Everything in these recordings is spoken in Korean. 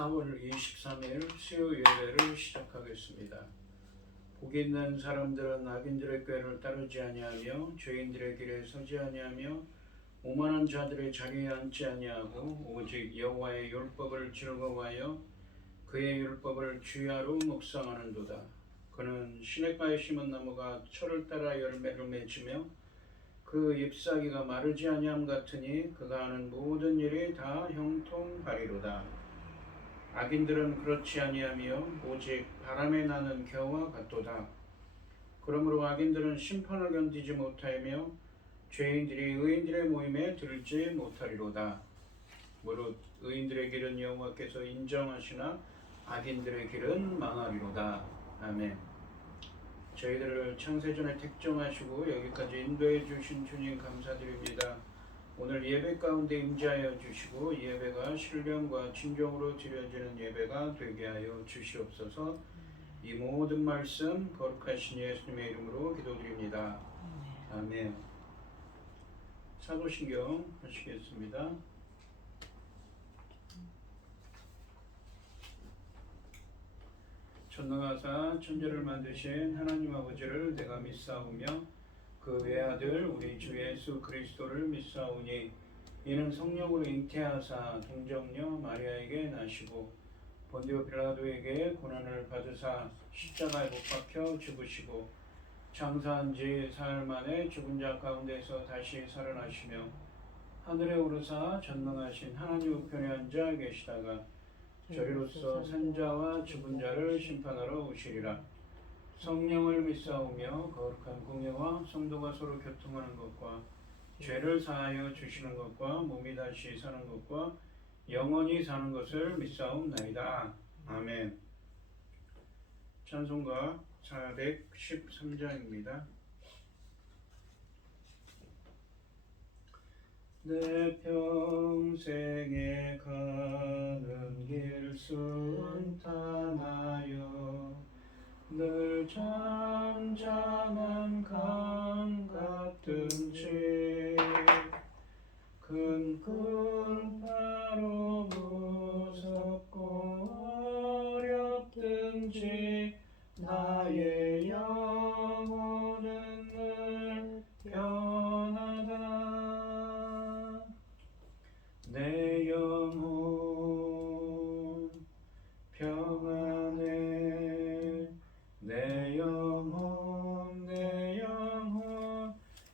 4월 23일 수요 예배를 시작하겠습니다. 복이 있는 사람들은 악인들의 꾀를 따르지 아니하며 죄인들의 길에 서지 아니하며 오만한 자들의 자리에 앉지 아니하고 오직 여호와의 율법을 즐거워하여 그의 율법을 주야로 묵상하는도다. 그는 시냇가에 심은 나무가 철을 따라 열매를 맺으며 그 잎사귀가 마르지 아니함 같으니 그가 하는 모든 일이 다 형통하리로다. 악인들은 그렇지 아니하며 오직 바람에 나는 겨와 같도다. 그러므로 악인들은 심판을 견디지 못하며 죄인들이 의인들의 모임에 들지 못하리로다. 무릇 의인들의 길은 여호와께서 인정하시나 악인들의 길은 망하리로다. 아멘. 저희들을 창세전에 택정하시고 여기까지 인도해 주신 주님 감사드립니다. 오늘 예배 가운데 임재하여 주시고 예배가 신령과 진정으로 드려지는 예배가 되게 하여 주시옵소서. 이 모든 말씀 거룩하신 예수님의 이름으로 기도드립니다. 아멘. 사도신경 하시겠습니다. 전능하사 천지를 만드신 하나님 아버지를 내가 믿사오며 그 외아들 우리 주 예수 그리스도를 믿사오니 이는 성령으로 잉태하사 동정녀 마리아에게 나시고 본디오 빌라도에게 고난을 받으사 십자가에 못 박혀 죽으시고 장사한 지 사흘 만에 죽은 자 가운데서 다시 살아나시며 하늘에 오르사 전능하신 하나님 우편에 앉아 계시다가 저리로서 산자와 죽은 자를 심판하러 오시리라. 성령을 믿사오며 거룩한 공예와 성도가 서로 교통하는 것과 죄를 사하여 주시는 것과 몸이 다시 사는 것과 영원히 사는 것을 믿사옵나이다. 아멘. 찬송가 413장입니다. 내 평생에 가는 길 순탄하여 늘 잠잠한 강 같든지 큰 바로 무섭고 어렵든지 나의 영혼은 늘 편하다. 내 영혼 평안해. 내 영혼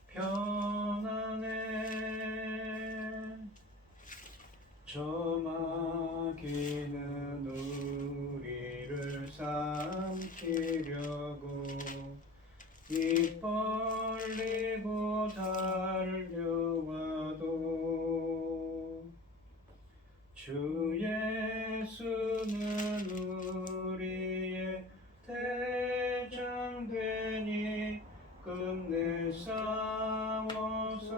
평안해. 저 마귀는 우리를 삼키려고 입 벌리고 달려와도 주 예수는 우리의 대장되니 끝내 싸워서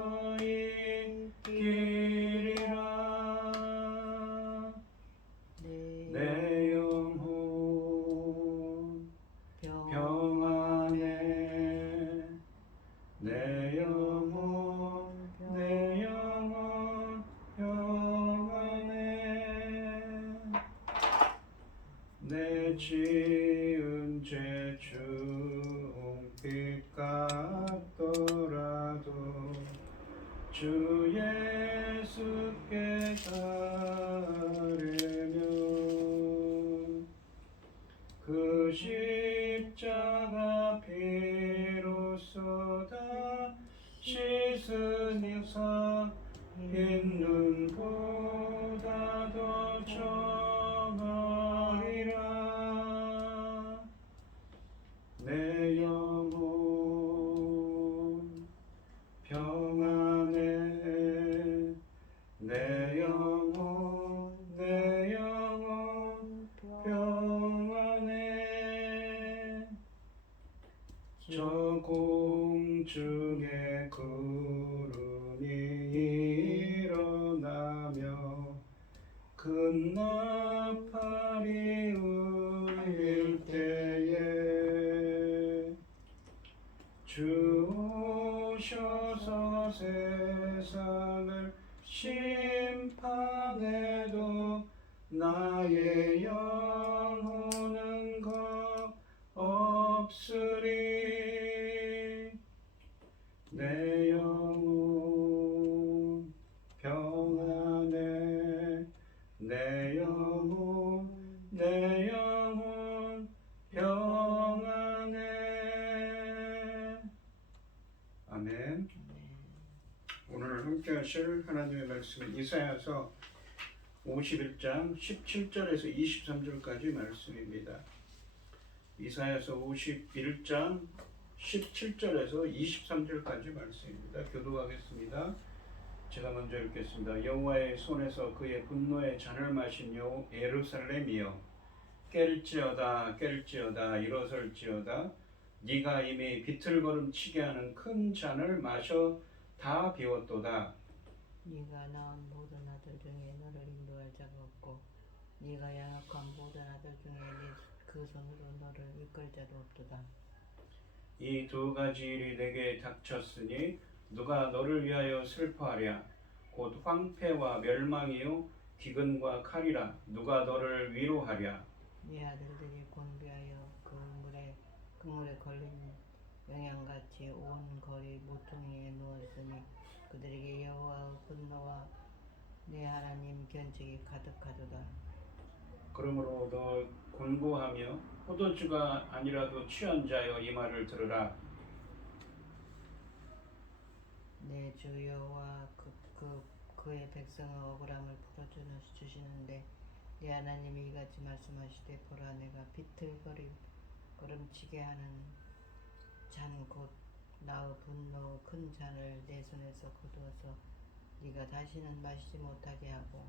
이기리라. 내 영혼 평안해. 내 영혼 평안해. 내 지은 죄 중빛 같더라도 주 예수께 가려면 그 십자가 피로써 다 씻으니사 흰 눈보다 더 정하리라. 내 영혼 평안해. 내 영혼 평안해. 저 공중에 구름이 일어나며 큰 나팔이 울릴 때에 주 오셔서 세상을 심판해도 나의 하실 하나님의 말씀은 이사야서 51장 17절에서 23절까지 말씀입니다. 이사야서 51장 17절에서 23절까지 말씀입니다. 교독하겠습니다. 제가 먼저 읽겠습니다. 여호와의 손에서 그의 분노의 잔을 마신 예루살렘이여, 깰지어다 깰지어다 일어설지어다. 네가 이미 비틀거름치게 하는 큰 잔을 마셔 다 비웠도다. 네가 낳은 모든 아들 중에 너를 인도할 자가 없고 네가 양육한 모든 아들 중에 그 손으로 너를 이끌 자도 없도다. 이 두 가지 일이 내게 닥쳤으니 누가 너를 위하여 슬퍼하랴. 곧 황폐와 멸망이요 기근과 칼이라. 누가 너를 위로하랴. 네 아들들이 곤비하여 그물에 걸린 영양같이 온 거리 모퉁이에 누웠으니 그들에게 여호와의 분노와 내 하나님 견책이 가득하도다. 그러므로 너 곤고하며 포도주가 아니라도 취한 자여 이 말을 들으라. 내 주 여호와 그의 백성의 억울함을 풀어주시는데 내 하나님이 이같이 말씀하시되 보라 내가 비틀거림치게 하는 잔 곧 나의 분노 큰 잔을 내 손에서 거두어서 네가 다시는 마시지 못하게 하고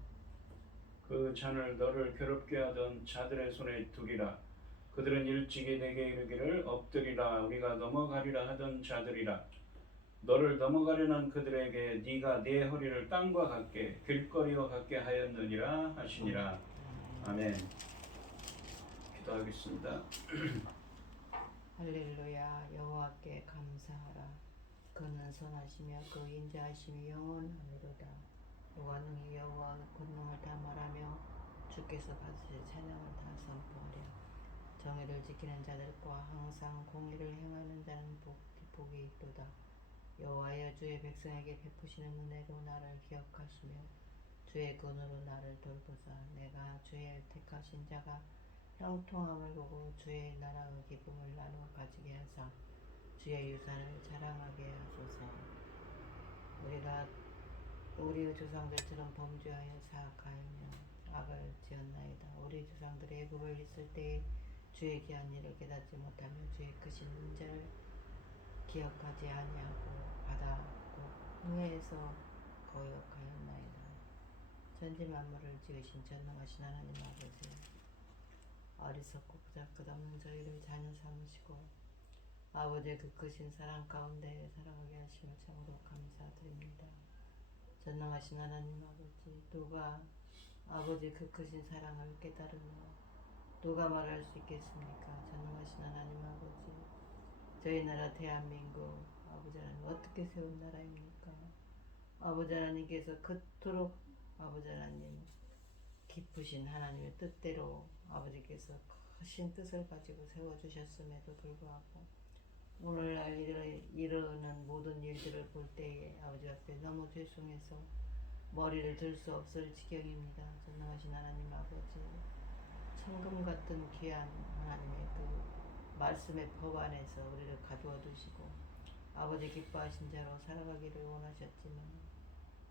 그 잔을 너를 괴롭게 하던 자들의 손에 두리라. 그들은 일찍이 내게 이르기를 엎드리라 우리가 넘어가리라 하던 자들이라. 너를 넘어가려는 그들에게 네가 네 허리를 땅과 같게 길거리와 같게 하였느니라 하시니라. 아멘. 기도하겠습니다. 할렐루야. 여호와께 감사하라. 그는 선하시며 그 인자하심이 영원하리로다. 누가 능히 여호와의 권능을 다 말하며 주께서 받으실 찬양을 다 선포하랴. 정의를 지키는 자들과 항상 공의를 행하는 자는 복이 있도다. 여호와여 주의 백성에게 베푸시는 은혜로 나를 기억하시며 주의 근으로 나를 돌보사. 내가 주의 택하신 자가 형통함을 보고 주의 나라의 기쁨을 나누어 가지게 하사 주의 유산을 자랑하게 하소서. 우리가 우리의 조상들처럼 범죄하여 사악하며 악을 지었나이다. 우리 조상들이 애굽을 있을 때에 주의 귀한 일을 깨닫지 못하며 주의 크신 은혜를 기억하지 아니하고 바다 홍해에서 거역하였나이다. 천지 만물을 지으신 전능하신 하나님 아버지, 어리석고 보잘것없는 저희를 자녀 삼으시고 아버지의 그 크신 사랑 가운데 살아가게 하심을 참으로 감사드립니다. 전능하신 하나님 아버지, 누가 아버지의 그 크신 사랑을 깨달으며 누가 말할 수 있겠습니까? 전능하신 하나님 아버지, 저희 나라 대한민국 아버지 하나님 어떻게 세운 나라입니까? 아버지 하나님께서 그토록 아버지 하나님 기쁘신 하나님의 뜻대로 아버지께서 크신 뜻을 가지고 세워주셨음에도 불구하고 오늘날 이르는 모든 일들을 볼 때에 아버지 앞에 너무 죄송해서 머리를 들 수 없을 지경입니다. 전능하신 하나님 아버지, 천금 같은 귀한 하나님의 그 말씀의 법 안에서 우리를 가두어 두시고 아버지 기뻐하신 자로 살아가기를 원하셨지만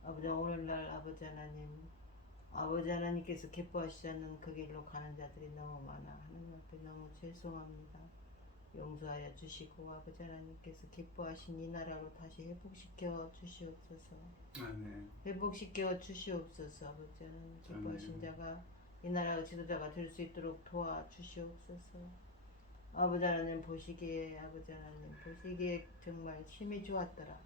아버지 오늘날 아버지 하나님께서 기뻐하시지 않는 그 길로 가는 자들이 너무 많아. 하나님 앞에 너무 죄송합니다. 용서하여 주시고 아버지 하나님께서 기뻐하신 이 나라로 다시 회복시켜 주시옵소서. 아멘. 회복시켜 주시옵소서. 아버지 하나님 기뻐하신 자가 이 나라의 지도자가 될 수 있도록 도와주시옵소서. 아버지 하나님 보시기에 정말 힘이 좋았더라.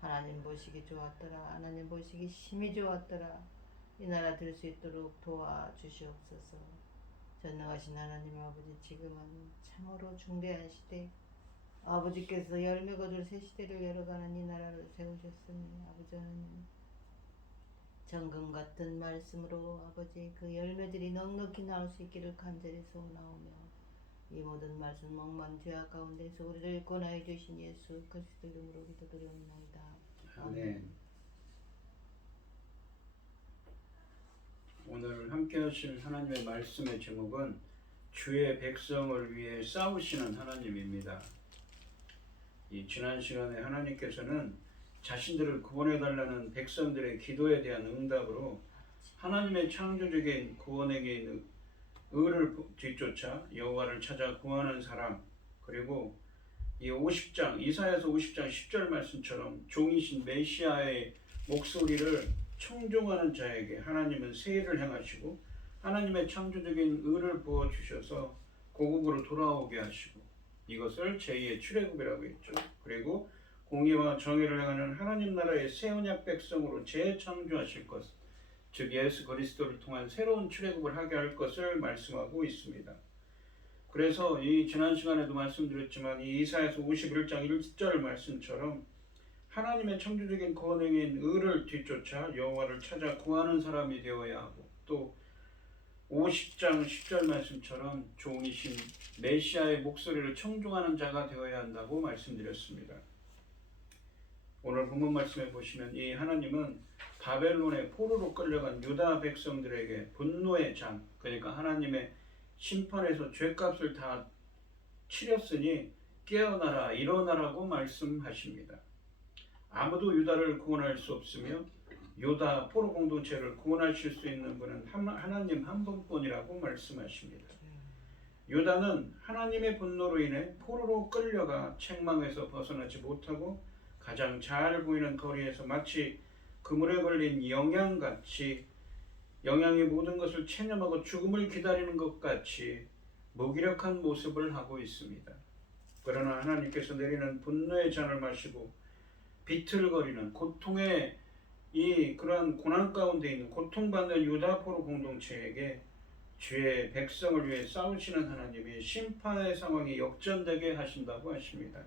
하나님 보시기 좋았더라. 하나님 보시기 힘이 좋았더라. 이 나라 될 수 있도록 도와주시옵소서. 전능하신 하나님 아버지, 지금은 참으로 중대한 시대, 아버지께서 열매 거둘 새 시대를 열어가는 이 나라를 세우셨으니 아버지 하나님 정금 같은 말씀으로 아버지 그 열매들이 넉넉히 나올 수 있기를 간절히 소원하오며 이 모든 말씀 목만 죄악 가운데서 우리를 권하여 주신 예수 그리스도 이름으로 기도드리옵나이다. 아멘. 오늘 함께 하실 하나님의 말씀의 제목은 주의 백성을 위해 싸우시는 하나님입니다. 이 지난 시간에 하나님께서는 자신들을 구원해달라는 백성들의 기도에 대한 응답으로 하나님의 창조적인 구원에게 있는 의를 뒤쫓아 여호와를 찾아 구하는 사람, 그리고 이 50장 이사야서 50장 10절 말씀처럼 종이신 메시아의 목소리를 청종하는 자에게 하나님은 세일을 행하시고 하나님의 창조적인 의를 부어 주셔서 고국으로 돌아오게 하시고 이것을 제2의 출애굽이라고 했죠. 그리고 공의와 정의를 행하는 하나님 나라의 새 언약 백성으로 재창조하실 것, 즉 예수 그리스도를 통한 새로운 출애굽을 하게 할 것을 말씀하고 있습니다. 그래서 이 지난 시간에도 말씀드렸지만 이 이사야서 51장 1절 말씀처럼 하나님의 창조적인 권능인 의를 뒤쫓아 여호와를 찾아 구하는 사람이 되어야 하고, 또 50장 10절 말씀처럼 종이신 메시아의 목소리를 청종하는 자가 되어야 한다고 말씀드렸습니다. 오늘 본문 말씀에 보시면 이 하나님은 바벨론의 포로로 끌려간 유다 백성들에게 분노의 장, 그러니까 하나님의 심판에서 죄값을 다 치렀으니 깨어나라 일어나라고 말씀하십니다. 아무도 유다를 구원할 수 없으며 유다 포로 공동체를 구원하실 수 있는 분은 하나님 한 분뿐이라고 말씀하십니다. 유다는 하나님의 분노로 인해 포로로 끌려가 책망에서 벗어나지 못하고 가장 잘 보이는 거리에서 마치 그물에 걸린 영양같이, 영양이 모든 것을 체념하고 죽음을 기다리는 것 같이 무기력한 모습을 하고 있습니다. 그러나 하나님께서 내리는 분노의 잔을 마시고 비틀거리는 고통의 그러한 고난 가운데 있는 고통받는 유다 포로 공동체에게 주의 백성을 위해 싸우시는 하나님이 심판의 상황이 역전되게 하신다고 하십니다.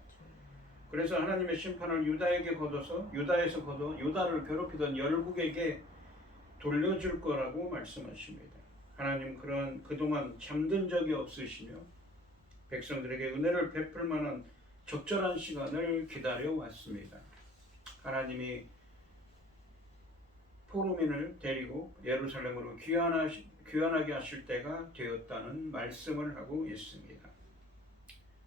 그래서 하나님의 심판을 유다에게 거둬서 유다에서 거둬 유다를 괴롭히던 열국에게 돌려줄 거라고 말씀하십니다. 하나님 그동안 잠든 적이 없으시며 백성들에게 은혜를 베풀 만한 적절한 시간을 기다려 왔습니다. 하나님이 포로민을 데리고 예루살렘으로 귀환하게 하실 때가 되었다는 말씀을 하고 있습니다.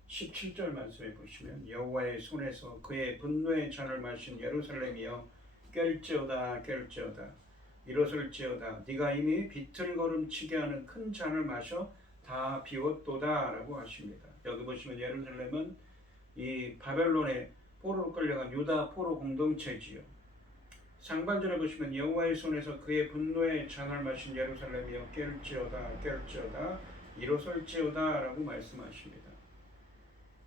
17절 말씀에 보시면 여호와의 손에서 그의 분노의 잔을 마신 예루살렘이여 깰지어다 깰지어다 일어설지어다 네가 이미 비틀걸음치게 하는 큰 잔을 마셔 다 비웠도다 라고 하십니다. 여기 보시면 예루살렘은 이 바벨론의 포로로 끌려간 유다 포로 공동체지요. 상반절에 보시면 여호와의 손에서 그의 분노의 잔을 마신 예루살렘이여 깰지어다 깰지어다 일어설지어다 라고 말씀하십니다.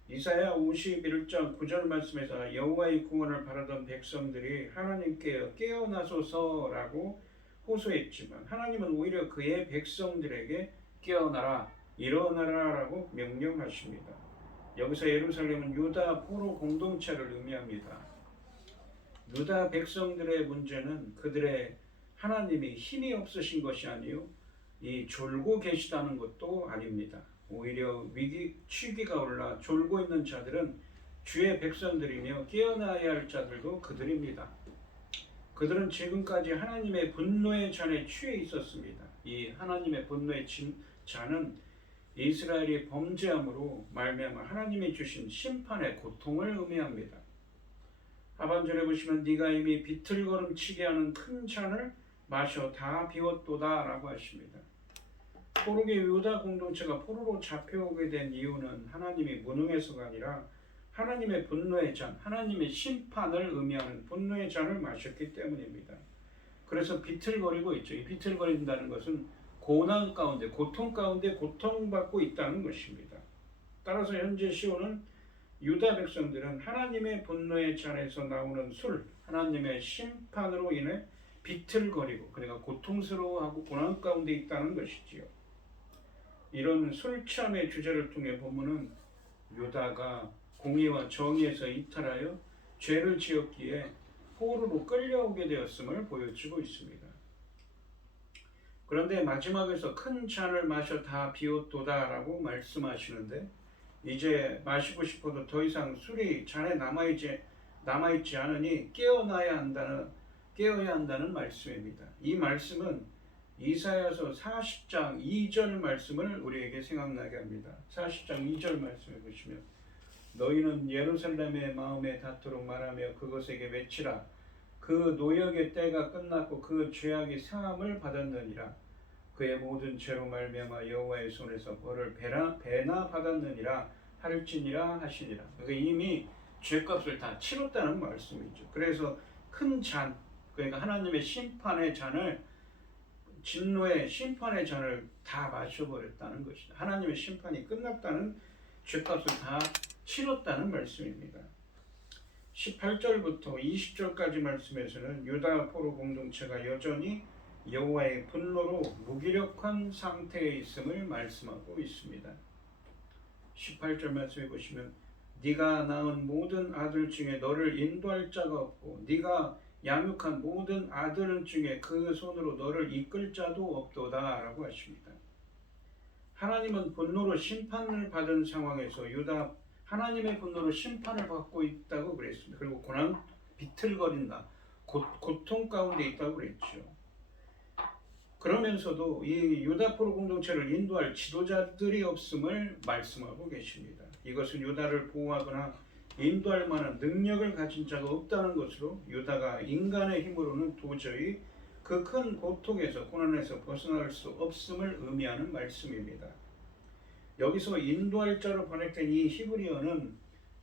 이사야 51장 9절 말씀에서 여호와의 구원을 바라던 백성들이 하나님께 깨어나소서라고 호소했지만 하나님은 오히려 그의 백성들에게 깨어나라 일어나라라고 명령하십니다. 여기서 예루살렘은 유다 포로 공동체를 의미합니다. 유다 백성들의 문제는 그들의 하나님이 힘이 없으신 것이 아니요 이 졸고 계시다는 것도 아닙니다. 오히려 취기가 올라 졸고 있는 자들은 주의 백성들이며 깨어나야 할 자들도 그들입니다. 그들은 지금까지 하나님의 분노의 잔에 취해 있었습니다. 이 하나님의 분노의 잔은 이스라엘이 범죄함으로 말미암아 하나님이 주신 심판의 고통을 의미합니다. 하반절에 보시면 네가 이미 비틀걸음치게 하는 큰 잔을 마셔 다 비웠도다 라고 하십니다. 포로계 유다 공동체가 포로로 잡혀오게 된 이유는 하나님이 무능해서가 아니라 하나님의 분노의 잔, 하나님의 심판을 의미하는 분노의 잔을 마셨기 때문입니다. 그래서 비틀거리고 있죠. 이 비틀거린다는 것은 고난 가운데, 고통 가운데 고통받고 있다는 것입니다. 따라서 현재 시온은 유다 백성들은 하나님의 분노의 잔에서 나오는 술, 하나님의 심판으로 인해 비틀거리고 그러니까 고통스러워하고 고난 가운데 있다는 것이지요. 이런 술 취함의 주제를 통해 본문은 유다가 공의와 정의에서 이탈하여 죄를 지었기에 포로로 끌려오게 되었음을 보여주고 있습니다. 그런데 마지막에서 큰 잔을 마셔 다 비웠도다 라고 말씀하시는데 이제 마시고 싶어도 더 이상 술이 잔에 남아있지 않으니 깨어야 한다는 말씀입니다. 이 말씀은 이사야서 40장 2절 말씀을 우리에게 생각나게 합니다. 40장 2절 말씀에 보시면 너희는 예루살렘의 마음에 닿도록 말하며 그것에게 외치라. 그 노역의 때가 끝났고 그 죄악이 사함을 받았느니라. 그의 모든 죄로 말미암아 여호와의 손에서 벌을 배나 받았느니라 할지니라 하시니라. 그러니까 이미 죄값을 다 치렀다는 말씀이죠. 그래서 큰 잔, 그러니까 하나님의 심판의 잔을, 진노의 심판의 잔을 다 마셔버렸다는 것이다. 하나님의 심판이 끝났다는, 죄값을 다 치렀다는 말씀입니다. 18절부터 20절까지 말씀에서는 유다 포로 공동체가 여전히 여호와의 분노로 무기력한 상태에 있음을 말씀하고 있습니다. 18절 말씀해 보시면 네가 낳은 모든 아들 중에 너를 인도할 자가 없고 네가 양육한 모든 아들 중에 그 손으로 너를 이끌 자도 없도다 라고 하십니다. 하나님은 분노로 심판을 받은 상황에서 유다, 하나님의 분노로 심판을 받고 있다고 그랬습니다. 그리고 고난 비틀거린다, 고통 가운데 있다고 그랬죠. 그러면서도 이 유다포로 공동체를 인도할 지도자들이 없음을 말씀하고 계십니다. 이것은 유다를 보호하거나 인도할 만한 능력을 가진 자가 없다는 것으로 유다가 인간의 힘으로는 도저히 그 큰 고통에서, 고난에서 벗어날 수 없음을 의미하는 말씀입니다. 여기서 인도할 자로 번역된 이 히브리어는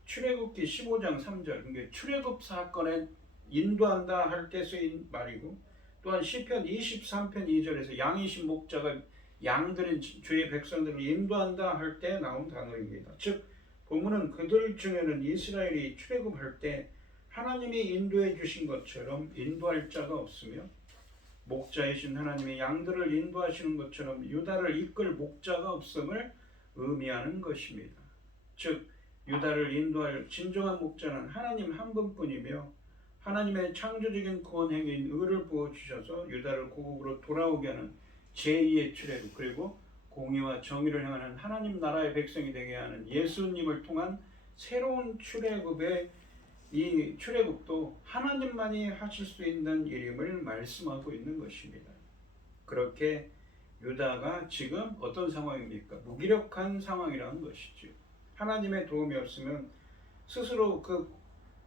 출애굽기 15장 3절, 그러니까 출애굽 사건에 인도한다 할 때 쓰인 말이고, 또한 시편 23편 2절에서 양이신 목자가 양들인 주의 백성들을 인도한다 할 때 나온 단어입니다. 즉 본문은 그들 중에는 이스라엘이 출애굽할 때 하나님이 인도해 주신 것처럼 인도할 자가 없으며, 목자이신 하나님의 양들을 인도하시는 것처럼 유다를 이끌 목자가 없음을 의미하는 것입니다. 즉 유다를 인도할 진정한 목자는 하나님 한 분뿐이며, 하나님의 창조적인 구원 행위인 의를 부어주셔서 유다를 고국으로 돌아오게 하는 제2의 출애굽, 그리고 공의와 정의를 행하는 하나님 나라의 백성이 되게 하는 예수님을 통한 새로운 출애굽의, 이 출애굽도 하나님만이 하실 수 있는 일임을 말씀하고 있는 것입니다. 그렇게 유다가 지금 어떤 상황입니까? 무기력한 상황이라는 것이죠. 하나님의 도움이 없으면 스스로 그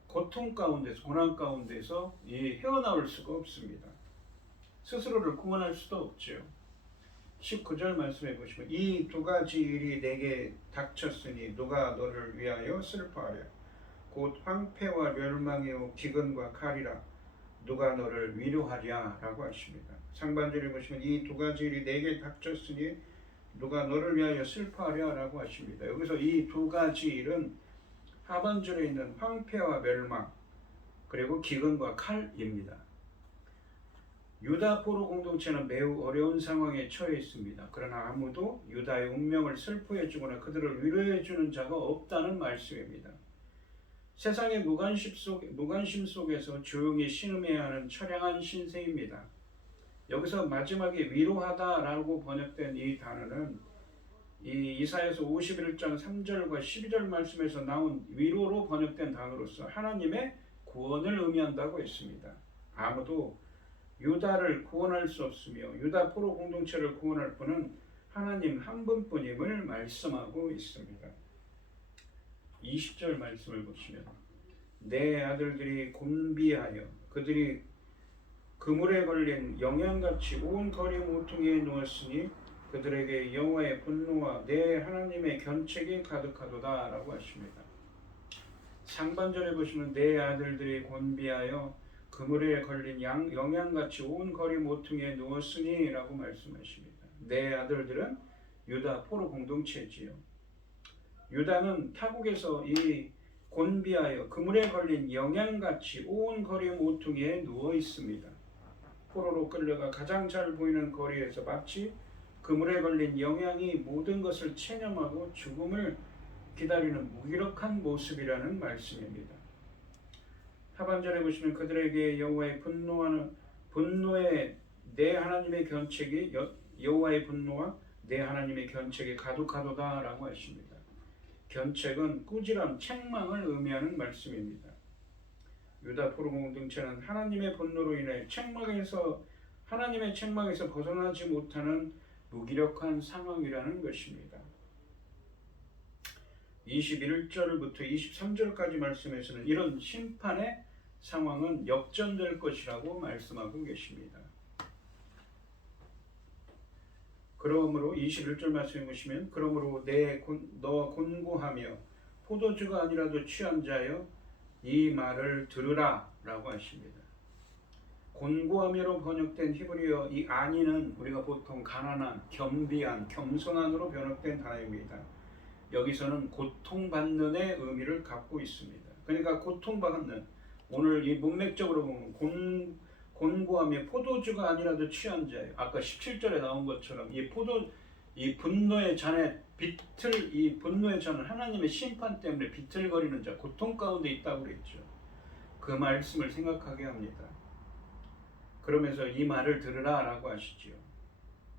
고통 가운데서, 고난 가운데서 헤어나올 수가 없습니다. 스스로를 구원할 수도 없죠. 19절 말씀해 보시면 이 두 가지 일이 내게 닥쳤으니 누가 너를 위하여 슬퍼하랴. 곧 황폐와 멸망이요 기근과 칼이라. 누가 너를 위로하랴 라고 하십니다. 상반절에 보시면 이 두 가지 일이 내게 닥쳤으니 누가 너를 위하여 슬퍼하랴 라고 하십니다. 여기서 이 두 가지 일은 하반절에 있는 황폐와 멸망, 그리고 기근과 칼입니다. 유다 포로 공동체는 매우 어려운 상황에 처해 있습니다. 그러나 아무도 유다의 운명을 슬퍼해 주거나 그들을 위로해 주는 자가 없다는 말씀입니다. 세상의 무관심 속에서 조용히 신음해야 하는 처량한 신세입니다. 여기서 마지막에 위로하다라고 번역된 이 단어는 이 이사야서 51장 3절과 12절 말씀에서 나온 위로로 번역된 단어로서 하나님의 구원을 의미한다고 했습니다. 아무도 유다를 구원할 수 없으며 유다 포로 공동체를 구원할 분은 하나님 한 분뿐임을 말씀하고 있습니다. 20절 말씀을 보시면 내 아들들이 곤비하여 그들이 그물에 걸린 영양같이 온 거리 모퉁이에 누웠으니 그들에게 여호와의 분노와 내 하나님의 견책이 가득하도다 라고 하십니다. 상반절에 보시면 내 아들들이 곤비하여 그물에 걸린 영양같이 온 거리 모퉁이에 누웠으니 라고 말씀하십니다. 내 아들들은 유다 포로 공동체지요. 유다는 타국에서 이 곤비하여 그물에 걸린 영양같이 온 거리 모퉁이에 누워 있습니다. 포로로 끌려가 가장 잘 보이는 거리에서 마치 그물에 걸린 영양이 모든 것을 체념하고 죽음을 기다리는 무기력한 모습이라는 말씀입니다. 하반절에 보시면 그들에게 여호와의 분노에 내 하나님의 견책이 여호와의 분노와 내 하나님의 견책이 가득하도다 라고 하십니다. 견책은 꾸지람, 책망을 의미하는 말씀입니다. 유다 포로 공동체는 하나님의 분노로 인해 하나님의 책망에서 벗어나지 못하는 무기력한 상황이라는 것입니다. 21절부터 23절까지 말씀에서는 이런 심판의 상황은 역전될 것이라고 말씀하고 계십니다. 그러므로 21절 말씀해 보시면 그러므로 너 곤고하며 포도주가 아니라도 취한 자여 이 말을 들으라 라고 하십니다. 곤고하며로 번역된 히브리어 이 아니는 우리가 보통 가난한, 겸비한, 겸손한으로 번역된 단어입니다. 여기서는 고통받는의 의미를 갖고 있습니다. 그러니까 고통받는, 오늘 이 문맥적으로 보면 곤고하며 포도주가 아니라도 취한 자예요. 아까 17절에 나온 것처럼 이 분노의 잔에 이 분노의 잔은 하나님의 심판 때문에 비틀거리는 자, 고통 가운데 있다고 그랬죠. 그 말씀을 생각하게 합니다. 그러면서 이 말을 들으라 라고 하시지요.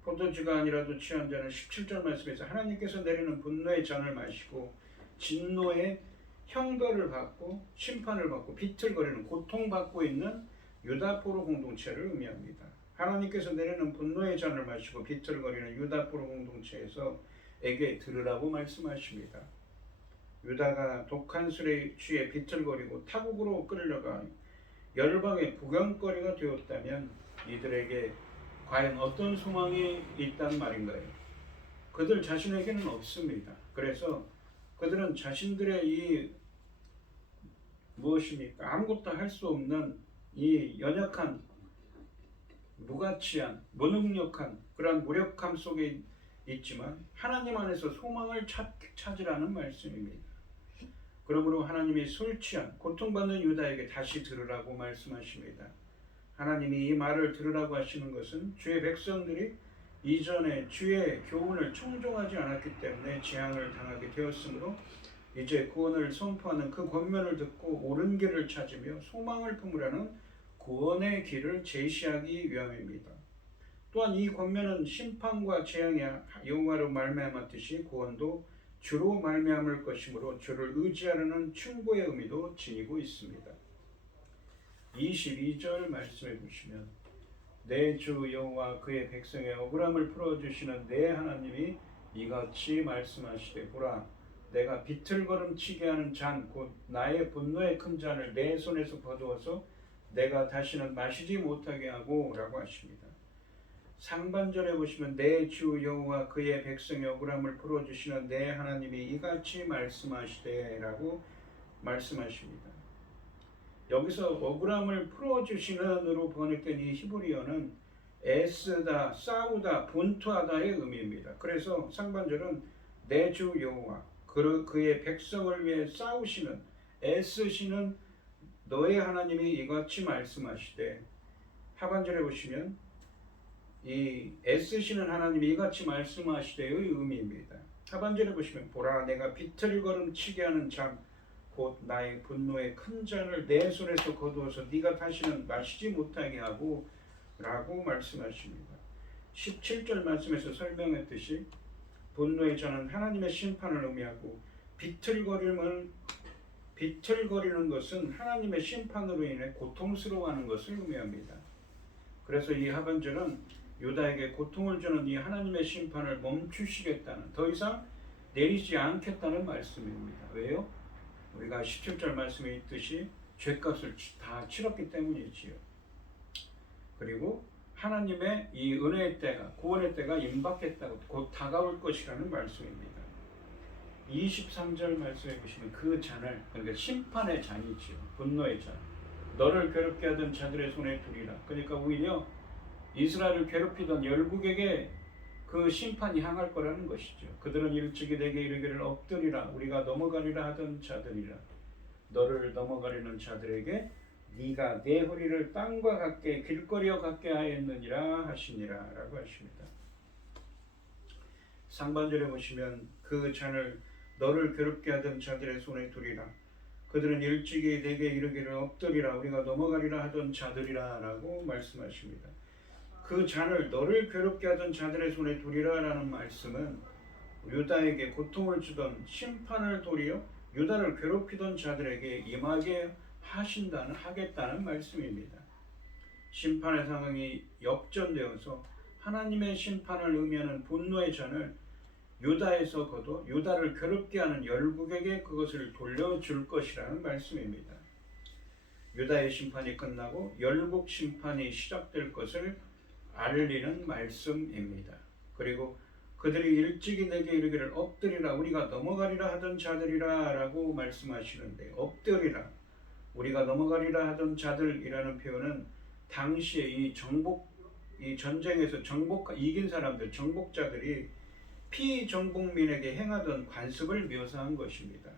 포도주가 아니라도 취한 자는 17절 말씀에서 하나님께서 내리는 분노의 잔을 마시고 진노의 형벌을 받고 심판을 받고 비틀거리는 고통받고 있는 유다포로 공동체를 의미합니다. 하나님께서 내리는 분노의 잔을 마시고 비틀거리는 유다포로 공동체에게 들으라고 말씀하십니다. 유다가 독한 술에 취해 비틀거리고 타국으로 끌려가 열방의 구경거리가 되었다면 이들에게 과연 어떤 소망이 있단 말인가요? 그들 자신에게는 없습니다. 그래서 그들은 자신들의 이 무엇입니까? 아무것도 할 수 없는 이 연약한, 무가치한, 무능력한 그러한 무력함 속에 있지만 하나님 안에서 소망을 찾으라는 말씀입니다. 그러므로 하나님이 술 취한 고통받는 유다에게 다시 들으라고 말씀하십니다. 하나님이 이 말을 들으라고 하시는 것은 주의 백성들이 이전에 주의 교훈을 청종하지 않았기 때문에 재앙을 당하게 되었으므로 이제 구원을 선포하는 그 권면을 듣고 옳은 길을 찾으며 소망을 품으라는 구원의 길을 제시하기 위함입니다. 또한 이 권면은 심판과 재앙이 여호와로 말미암았듯이 구원도 주로 말미암을 것이므로 주를 의지하려는 충고의 의미도 지니고 있습니다. 22절 말씀해 보시면 내 주 여호와 그의 백성의 억울함을 풀어주시는 내 하나님이 이같이 말씀하시되 보라 내가 비틀거름치게 하는 잔 곧 나의 분노의 큰 잔을 내 손에서 거두어서 내가 다시는 마시지 못하게 하고 라고 하십니다. 상반절에 보시면 내 주 여호와 그의 백성의 억울함을 풀어주시는 내 하나님이 이같이 말씀하시되 라고 말씀하십니다. 여기서 억울함을 풀어주시는으로 번역된 이 히브리어는 애쓰다, 싸우다, 분투하다의 의미입니다. 그래서 상반절은 내 주 여호와 그의 백성을 위해 싸우시는, 애쓰시는 너의 하나님이 이같이 말씀하시되, 하반절에 보시면 이 애쓰시는 하나님이 이같이 말씀하시되의 의미입니다. 하반절에 보시면 보라 내가 비틀거름치게 하는 잔 곧 나의 분노의 큰 잔을 내 손에서 거두어서 네가 다시는 마시지 못하게 하고 라고 말씀하십니다. 17절 말씀에서 설명했듯이 분노의 잔은 하나님의 심판을 의미하고 비틀거리는 것은 하나님의 심판으로 인해 고통스러워하는 것을 의미합니다. 그래서 이 하반절은 유다에게 고통을 주는 이 하나님의 심판을 멈추시겠다는, 더 이상 내리지 않겠다는 말씀입니다. 왜요? 우리가 17절 말씀에 있듯이 죄값을 다 치렀기 때문이지요. 그리고 하나님의 이 은혜의 때가, 구원의 때가 임박했다고, 곧 다가올 것이라는 말씀입니다. 23절 말씀해 보시면 그 잔을, 그러니까 심판의 잔이지요. 분노의 잔. 너를 괴롭게 하던 자들의 손에 두리라. 그러니까 오히려 이스라엘을 괴롭히던 열국에게 그 심판이 향할 거라는 것이죠. 그들은 일찍이 내게 이르기를 엎드리라 우리가 넘어가리라 하던 자들이라. 너를 넘어가려는 자들에게 네가 내 허리를 땅과 같게 길거리와 같게 하였느니라 하시니라 라고 하십니다. 상반절에 보시면 그 잔을 너를 괴롭게 하던 자들의 손에 두리라. 그들은 일찍이 내게 이르기를 엎드리라 우리가 넘어가리라 하던 자들이라 라고 말씀하십니다. 그 잔을 너를 괴롭게 하던 자들의 손에 두리라 라는 말씀은 유다에게 고통을 주던 심판을 도리어 유다를 괴롭히던 자들에게 임하게 하겠다는 말씀입니다. 심판의 상황이 역전되어서 하나님의 심판을 의미하는 분노의 잔을 유다에서 거둬 유다를 괴롭게 하는 열국에게 그것을 돌려줄 것이라는 말씀입니다. 유다의 심판이 끝나고 열국 심판이 시작될 것을 알리는 말씀입니다. 그리고 그들이 일찍이 내게 이르기를 엎드리라 우리가 넘어가리라 하던 자들이라 라고 말씀하시는데, 엎드리라 우리가 넘어가리라 하던 자들이라는 표현은 당시에 이 전쟁에서 이긴 사람들, 정복자들이 피정복민에게 행하던 관습을 묘사한 것입니다.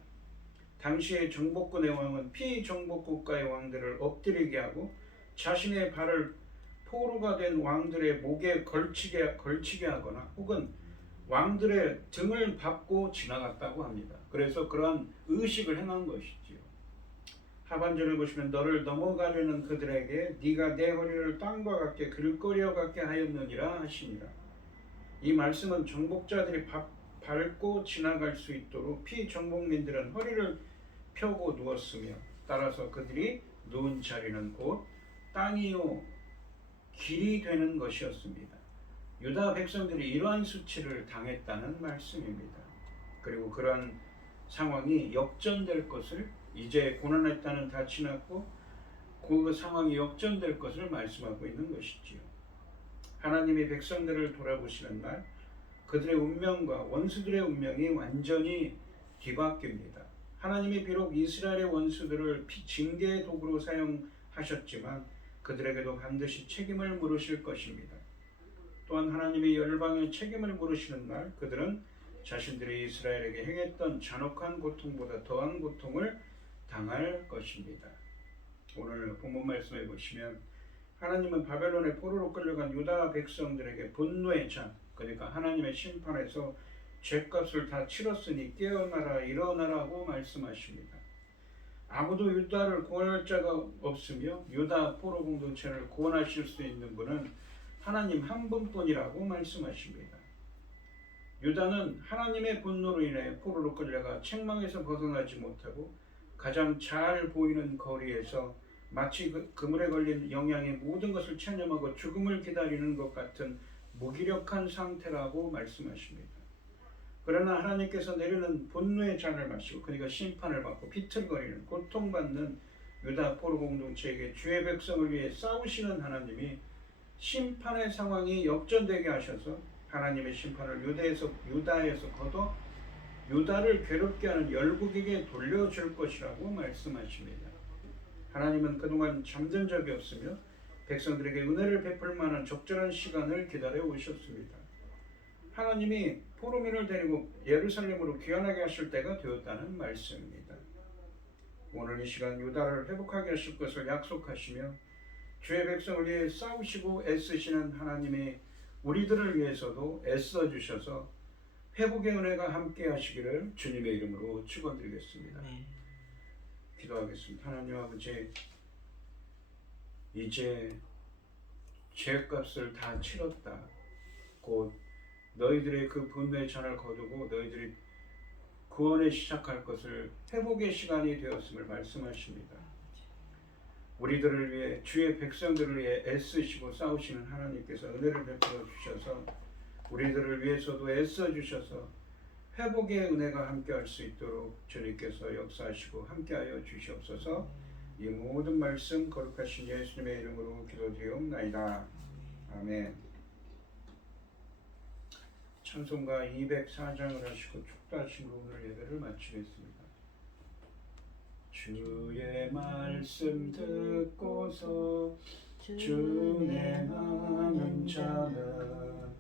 당시의 정복군의 왕은 피정복국가의 왕들을 엎드리게 하고 자신의 발을 포로가 된 왕들의 목에 걸치게 하거나 혹은 왕들의 등을 밟고 지나갔다고 합니다. 그래서 그러한 의식을 행한 것이지요. 하반절을 보시면 너를 넘어가려는 그들에게 네가 내 허리를 땅과 같게 길거리와 같게 하였느니라 하시니라. 이 말씀은 정복자들이 밟고 지나갈 수 있도록 피정복민들은 허리를 펴고 누웠으며, 따라서 그들이 누운 자리는 곧 땅이요 길이 되는 것이었습니다. 유다 백성들이 이러한 수치를 당했다는 말씀입니다. 그리고 그러한 상황이 역전될 것을, 이제 고난의 때는 다 지났고 그 상황이 역전될 것을 말씀하고 있는 것이지요. 하나님이 백성들을 돌아보시는 날 그들의 운명과 원수들의 운명이 완전히 뒤바뀝니다. 하나님이 비록 이스라엘의 원수들을 징계의 도구로 사용하셨지만 그들에게도 반드시 책임을 물으실 것입니다. 또한 하나님이 열방의 책임을 물으시는 날 그들은 자신들이 이스라엘에게 행했던 잔혹한 고통보다 더한 고통을 당할 것입니다. 오늘 본문 말씀에 보시면 하나님은 바벨론의 포로로 끌려간 유다 백성들에게 분노의 잔, 그러니까 하나님의 심판에서 죄값을 다 치렀으니 깨어나라 일어나라고 말씀하십니다. 아무도 유다를 구원할 자가 없으며 유다 포로 공동체를 구원하실 수 있는 분은 하나님 한 분뿐이라고 말씀하십니다. 유다는 하나님의 분노로 인해 포로로 끌려가 책망에서 벗어나지 못하고 가장 잘 보이는 거리에서 마치 그물에 걸린 영양의 모든 것을 체념하고 죽음을 기다리는 것 같은 무기력한 상태라고 말씀하십니다. 그러나 하나님께서 내리는 분노의 잔을 마시고 그러니까 심판을 받고 비틀거리는 고통받는 유다 포로 공동체에게 주의 백성을 위해 싸우시는 하나님이 심판의 상황이 역전되게 하셔서 하나님의 심판을 유다에서 거둬 유다를 괴롭게 하는 열국에게 돌려줄 것이라고 말씀하십니다. 하나님은 그동안 잠든 적이 없으며 백성들에게 은혜를 베풀 만한 적절한 시간을 기다려 오셨습니다. 하나님이 포로민을 데리고 예루살렘으로 귀환하게 하실 때가 되었다는 말씀입니다. 오늘 이 시간 유다를 회복하게 하실 것을 약속하시며 주의 백성을 위해 싸우시고 애쓰시는 하나님이 우리들을 위해서도 애써주셔서 회복의 은혜가 함께 하시기를 주님의 이름으로 축원드리겠습니다. 기도하겠습니다. 하나님 아버지, 이제 죄값을 다 치렀다. 곧 너희들의 그 분노의 잔을 거두고 너희들이 구원에 시작할 것을 회복의 시간이 되었음을 말씀하십니다. 우리들을 위해 주의 백성들을 위해 애쓰시고 싸우시는 하나님께서 은혜를 베풀어 주셔서 우리들을 위해서도 애써 주셔서 회복의 은혜가 함께할 수 있도록 주님께서 역사하시고 함께하여 주시옵소서. 이 모든 말씀 거룩하신 예수님의 이름으로 기도드리옵나이다. 아멘. 찬송가 204장을 하시고 축도하시고 오늘 예배를 마치겠습니다. 주의 말씀 듣고서 준행하는 자는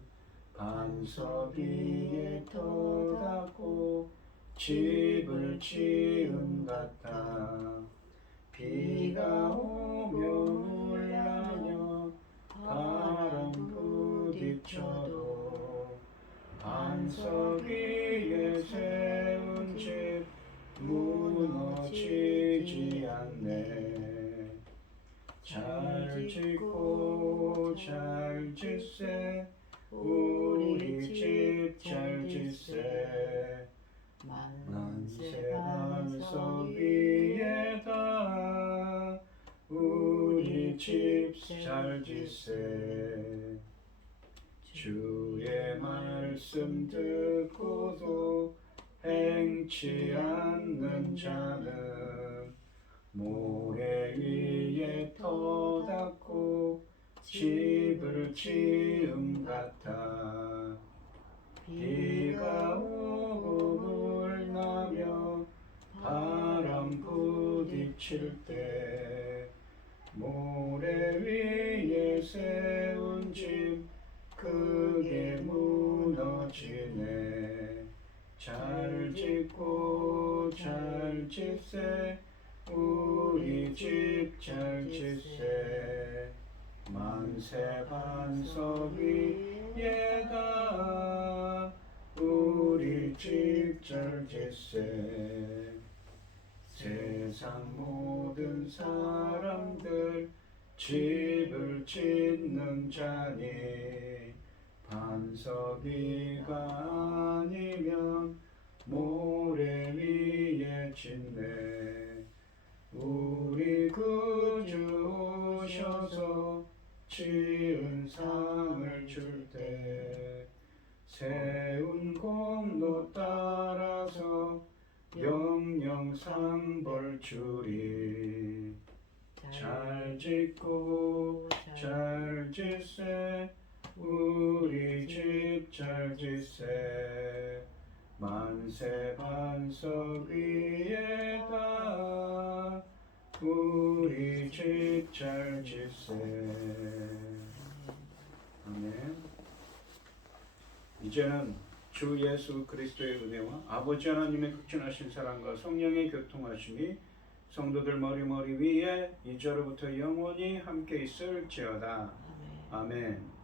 반석 위에 터닫고 집을 지은 같아. 비가 오면 울라며 바람 부딪혀도 반석 위에 세운 집 무너지지 않네. 잘 짓고 잘 짓세 우리 집 잘 짓세. 만세 반석 위에다 우리 집 잘 짓세. 주의 말 말씀 듣고도 행치 않는 자는 모래 위에 터 닦고 집을 지음 같아. 비가 오고 물 나며 바람 부딪힐 때 모래 위에 세운 집 크게 무너지네. 잘 짓고 잘 짓세 우리 집 잘 짓세. 만세 반석 위에다 우리 집 잘 짓세. 세상 모든 사람들 집을 짓는 자니 반석 위가 아니면 모래 위에 짓네. 우리 구주 오셔서 지은 상을 줄 때 세운 공로 따라서 영영 상벌 주리. 잘 짓고 잘 짓세 우리 집 잘 짓세. 만세 반석 위에다 우리 집 잘 짓세. 아멘. 이제는 주 예수 그리스도의 은혜와 아버지 하나님의 극진하신 사랑과 성령의 교통하심이 성도들 머리 위에 이제로부터 영원히 함께 있을지어다. 아멘.